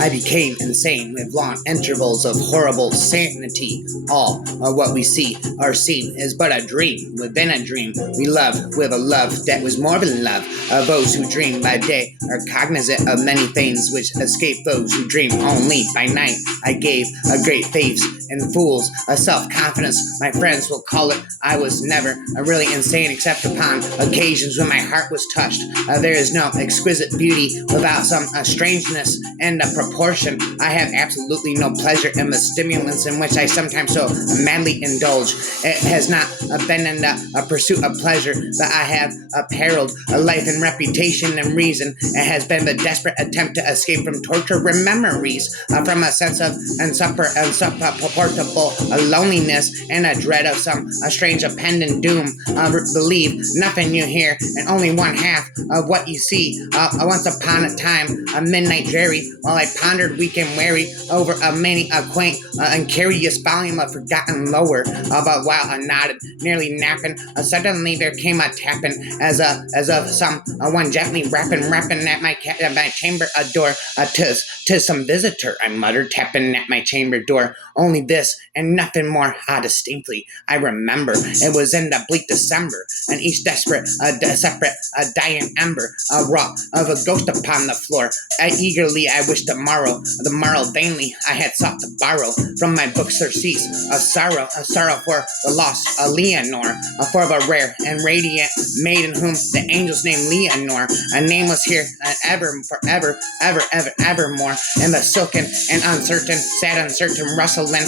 I became insane with long intervals of horrible sanity. All of what we see or seen is but a dream within a dream. We love with a love that was more than love. Those who dream by day are cognizant of many things which escape those who dream only by night. I gave a great faith in fools, a self-confidence, my friends will call it. I was never really insane except upon occasions when my heart was touched. There is no exquisite beauty without some strangeness and proportion. I have absolutely no pleasure in the stimulants in which I sometimes so madly indulge. It has not been in the pursuit of pleasure that I have perilled a life and reputation and reason. It has been the desperate attempt to escape from torture and memories, from a sense of insupportable loneliness and a dread of some strange impending doom. Believe nothing you hear and only one half of what you see. Once upon a time, a midnight dreary, while I pondered weak and weary over a many a quaint and curious volume of forgotten lore. But while I nodded, nearly napping, suddenly there came a tapping as of some one gently rapping at my chamber door. "'Tis some visitor," I muttered, tapping at my chamber door. Only this and nothing more. Distinctly I remember it was in the bleak December, and each separate dying ember wrought of a ghost upon the floor. Eagerly I wished the morrow vainly I had sought to borrow from my book surcease a sorrow for the lost Leonore, for the rare and radiant maiden whom the angels named Leonore. A name was here forever, evermore, and the silken and uncertain rustling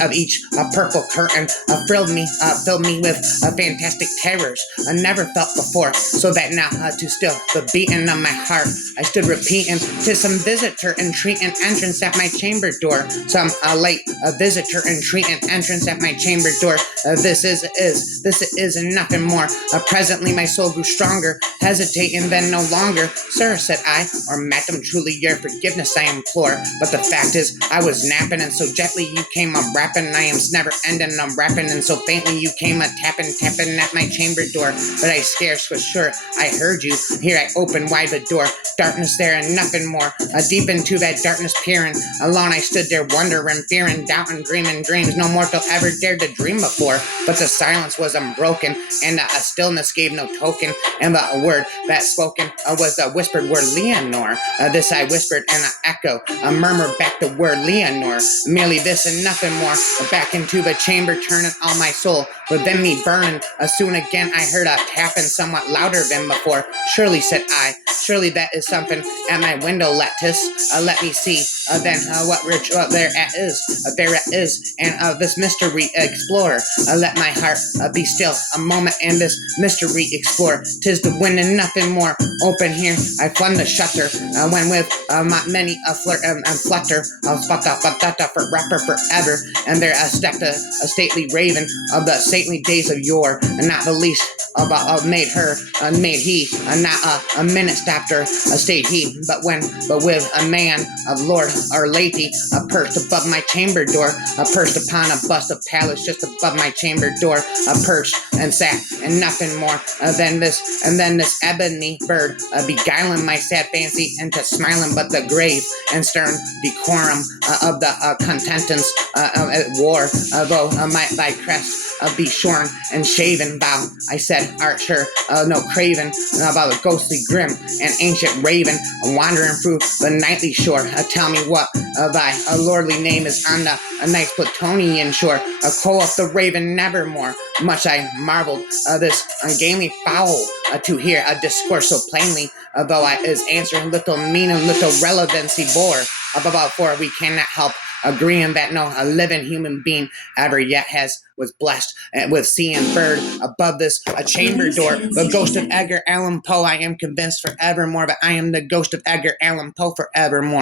of each purple curtain filled me with fantastic terrors I never felt before, so that now to still the beating of my heart I stood repeating, "'Tis some visitor entreating entrance at my chamber door, some late visitor entreating entrance at my chamber door. This is and nothing more." Presently my soul grew stronger, hesitating then no longer. "Sir," said I, "or madam, truly your forgiveness I implore, but the fact is I was napping, and so gently you came rapping. I am never ending rapping, and so faintly you came tapping at my chamber door. But I scarce was sure I heard you. Here I opened wide the door. Darkness there and nothing more. Deep into that darkness peering, alone I stood there wondering, fearing, doubting, dreaming dreams no mortal ever dared to dream before. But the silence was unbroken, and a stillness gave no token, and the word that spoken was the whispered word Leonore. This I whispered, and an echo murmured back the word Leonore. Merely this and nothing more. Back into the chamber turning all my soul within me burning. Soon again I heard a tapping somewhat louder than before. "Surely," said I, "surely that is something at my window lattice. Let me see then what there it is, and this mystery explore. Let my heart be still a moment and this mystery explore. 'Tis the wind and nothing more. Open here I flung the shutter when with many a flirt and flutter for rapper forever, and there stepped a stately raven of the saintly days of yore, and not the least made he, not a minute stopped her, stayed he, but with a man of lord or lady, perched above my chamber door, perched upon a bust of Pallas just above my chamber door, perched and sat, and nothing more than this ebony bird, beguiling my sad fancy into smiling, but the grave and stern decorum of the contentants wore, though thy crest be shorn and shaven, thou, I said, art sure no craven about a ghostly grim and ancient raven wandering through the nightly shore. Tell me what thy lordly name is on the nice Plutonian shore. Quoth the raven, "Nevermore." Much I marveled this ungainly fowl to hear a discourse so plainly, though I is answering little meaning, little relevancy bore. Above for we cannot help agreeing that no living human being ever yet was blessed with seeing bird above this chamber door. The ghost of Edgar Allan Poe, I am convinced forevermore that I am the ghost of Edgar Allan Poe forevermore.